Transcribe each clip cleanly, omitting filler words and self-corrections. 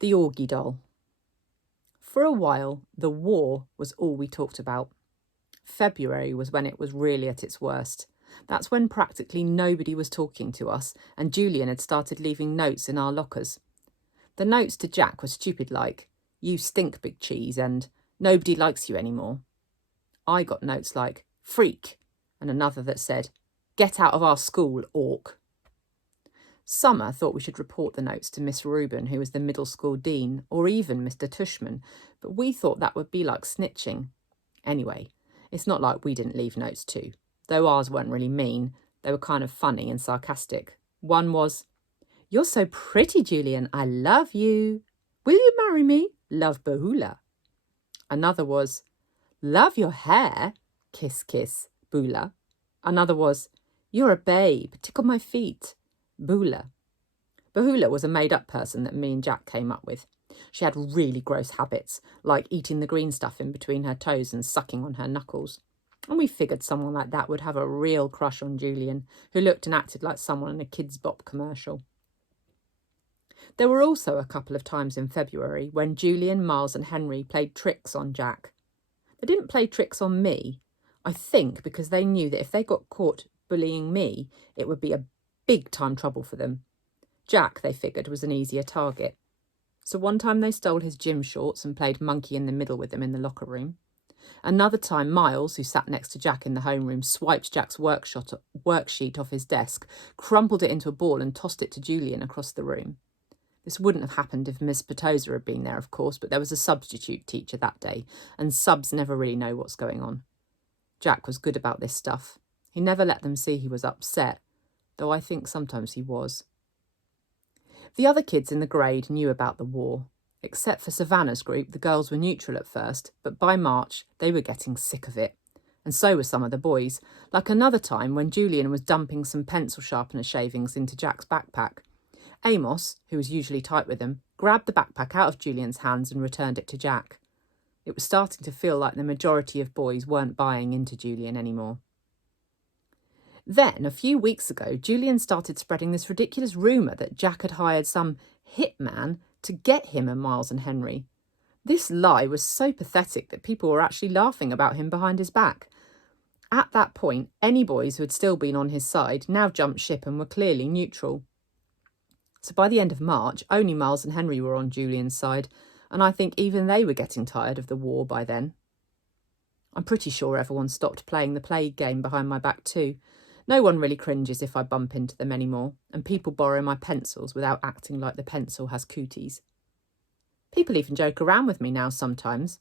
The Auggie doll. For a while, the war was all we talked about. February was when it was really at its worst. That's when practically nobody was talking to us, and Julian had started leaving notes in our lockers. The notes to Jack were stupid like, "You stink, big cheese," and "Nobody likes you anymore." I got notes like, "Freak," and another that said, "Get out of our school, orc." Summer thought we should report the notes to Miss Rubin, who was the middle school dean, or even Mr. Tushman, but we thought that would be like snitching. Anyway, it's not like we didn't leave notes too. Though ours weren't really mean, they were kind of funny and sarcastic. One was, "You're so pretty, Julian. I love you. Will you marry me? Love, Bahula." Another was, "Love your hair. Kiss, kiss, Bula." Another was, "You're a babe. Tickle my feet. Bula." Bahula was a made-up person that me and Jack came up with. She had really gross habits, like eating the green stuff in between her toes and sucking on her knuckles. And we figured someone like that would have a real crush on Julian, who looked and acted like someone in a Kids Bop commercial. There were also a couple of times in February when Julian, Miles and Henry played tricks on Jack. They didn't play tricks on me, I think because they knew that if they got caught bullying me, it would be a big time trouble for them. Jack, they figured, was an easier target. So one time they stole his gym shorts and played monkey in the middle with him in the locker room. Another time Miles, who sat next to Jack in the homeroom, swiped Jack's worksheet off his desk, crumpled it into a ball and tossed it to Julian across the room. This wouldn't have happened if Miss Petosa had been there, of course, but there was a substitute teacher that day, and subs never really know what's going on. Jack was good about this stuff. He never let them see he was upset, though I think sometimes he was. The other kids in the grade knew about the war. Except for Savannah's group, the girls were neutral at first, but by March they were getting sick of it. And so were some of the boys, like another time when Julian was dumping some pencil sharpener shavings into Jack's backpack. Amos, who was usually tight with him, grabbed the backpack out of Julian's hands and returned it to Jack. It was starting to feel like the majority of boys weren't buying into Julian anymore. Then, a few weeks ago, Julian started spreading this ridiculous rumour that Jack had hired some hitman to get him and Miles and Henry. This lie was so pathetic that people were actually laughing about him behind his back. At that point, any boys who had still been on his side now jumped ship and were clearly neutral. So by the end of March, only Miles and Henry were on Julian's side, and I think even they were getting tired of the war by then. I'm pretty sure everyone stopped playing the plague game behind my back too. No one really cringes if I bump into them anymore, and people borrow my pencils without acting like the pencil has cooties. People even joke around with me now sometimes.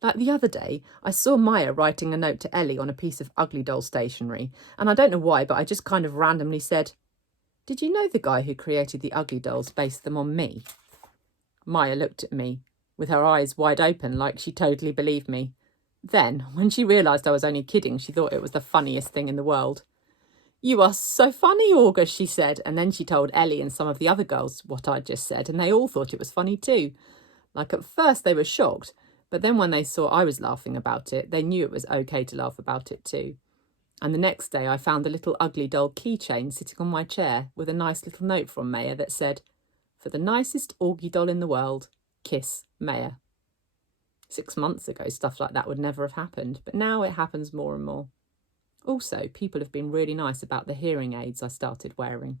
Like the other day, I saw Maya writing a note to Ellie on a piece of Ugly Doll stationery, and I don't know why, but I just kind of randomly said, "Did you know the guy who created the Ugly Dolls based them on me?" Maya looked at me, with her eyes wide open like she totally believed me. Then, when she realised I was only kidding, she thought it was the funniest thing in the world. "You are so funny, August," she said, and then she told Ellie and some of the other girls what I'd just said, and they all thought it was funny too. Like at first they were shocked, but then when they saw I was laughing about it, they knew it was okay to laugh about it too. And the next day I found a little Ugly Doll keychain sitting on my chair with a nice little note from Maya that said, "For the nicest Auggie doll in the world, kiss Maya." 6 months ago, stuff like that would never have happened, but now it happens more and more. Also, people have been really nice about the hearing aids I started wearing.